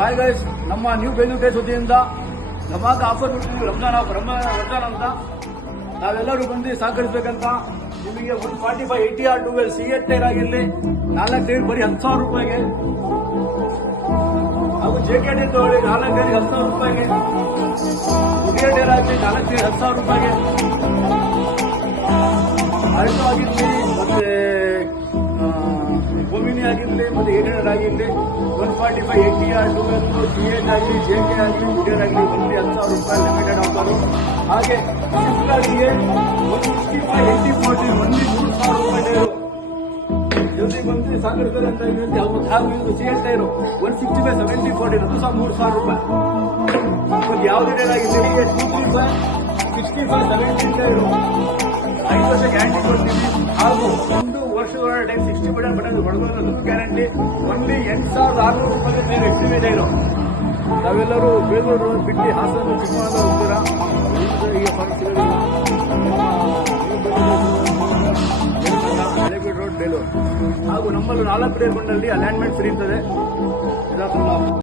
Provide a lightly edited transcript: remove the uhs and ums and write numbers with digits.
Hi guys, ನಮ್ಮ new Belur days ವತಿಯಿಂದ dhamaka offer ಬಿಟ್ಟಿದ್ವಿ Ramzan ಅಂತ. ನಾವೆಲ್ಲರೂ ಬಂದು ಸಹಕರಿಸಬೇಕಂತ. ನಿಮಗೆ 145 ATR 12 CH ಟೈರ್ ಆಗಿರಲಿ 4 ಟೈರ್ ಬರೀ 10,000 ರೂಪಾಯಿಗೆ, ಹಾಗೂ JK ಟೈರ್ ತಗೊಳ್ಳಿ 4 ಟೈರ್ 10,000 ರೂಪಾಯಿಗೆ, ಹುಡಿಯ ಟೈರ್ ಆಗಲಿ 4 ಟೈರ್ 10,000 ರೂಪಾಯಿಗೆ, ಅಲ್ಟೋ ಆಗಿರಲಿ ಮತ್ತೆ ಒಮಿನಿ ಆಗಿರಲಿ ಮತ್ತೆ 800 ಆಗಿರಲಿ 145 ATR 12 CH ಆಗಲಿ JK ಆಗಲಿ ಹುಡಿಯರ್ ಆಗಲಿ ಬರೀ 10,000 ರೂಪಾಯಿ ಲಿಮಿಟೆಡ್ ಆಫರು. ಹಾಗೆ ಸ್ವಿಫ್ಟ್ಗೆ 165 8040 ಒಂದೇ 3,000 ರೂಪಾಯಿ ಟೈರು ಜಲ್ದಿ ಬಂದು ಸಾಕರ್ತಾರೆ ಅಂತ ಹೇಳಿ ಹಾಗೂ CH ಟೈರು 165 7040 ಅದು ಸಹ 3,000 ರೂಪಾಯಿ. ಯಾವುದೇ ಟೈರ್ ಆಗಿರಲಿ 235 65 70 ಟೈರು 5 ವರ್ಷ ಗ್ಯಾರಂಟಿ ಕೊಡ್ತೀವಿ. ಹಾಗೂ 1 ವರ್ಷದ ಟೈಮ್ 60% ಹೊಡೆದ ಗ್ಯಾರಂಟಿ. ಒಂದೇ 8,600 ರೂಪಾಯಿ ಟೈರ್ ಎಕ್ಸ್ಟಿಮೇಟ್ ಟೈರು. ನಾವೆಲ್ಲರೂ ಬೇಲೂರು ಬಿಟ್ಟು ಹಾಸನ ಚಿಕ್ಕಮಗಳೂರು ಹೋಗ್ತೀರಾ, ಈಗ ಹಳೆಬೀಡು ರೋಡ್ ಬೇಲೂರು. ಹಾಗೂ ನಮ್ಮಲ್ಲಿ 4 ಟೈರ್ ಕೊಂಡಲ್ಲಿ ಅಲೈನ್ಮೆಂಟ್ ಫ್ರೀ ಇರ್ತದೆ.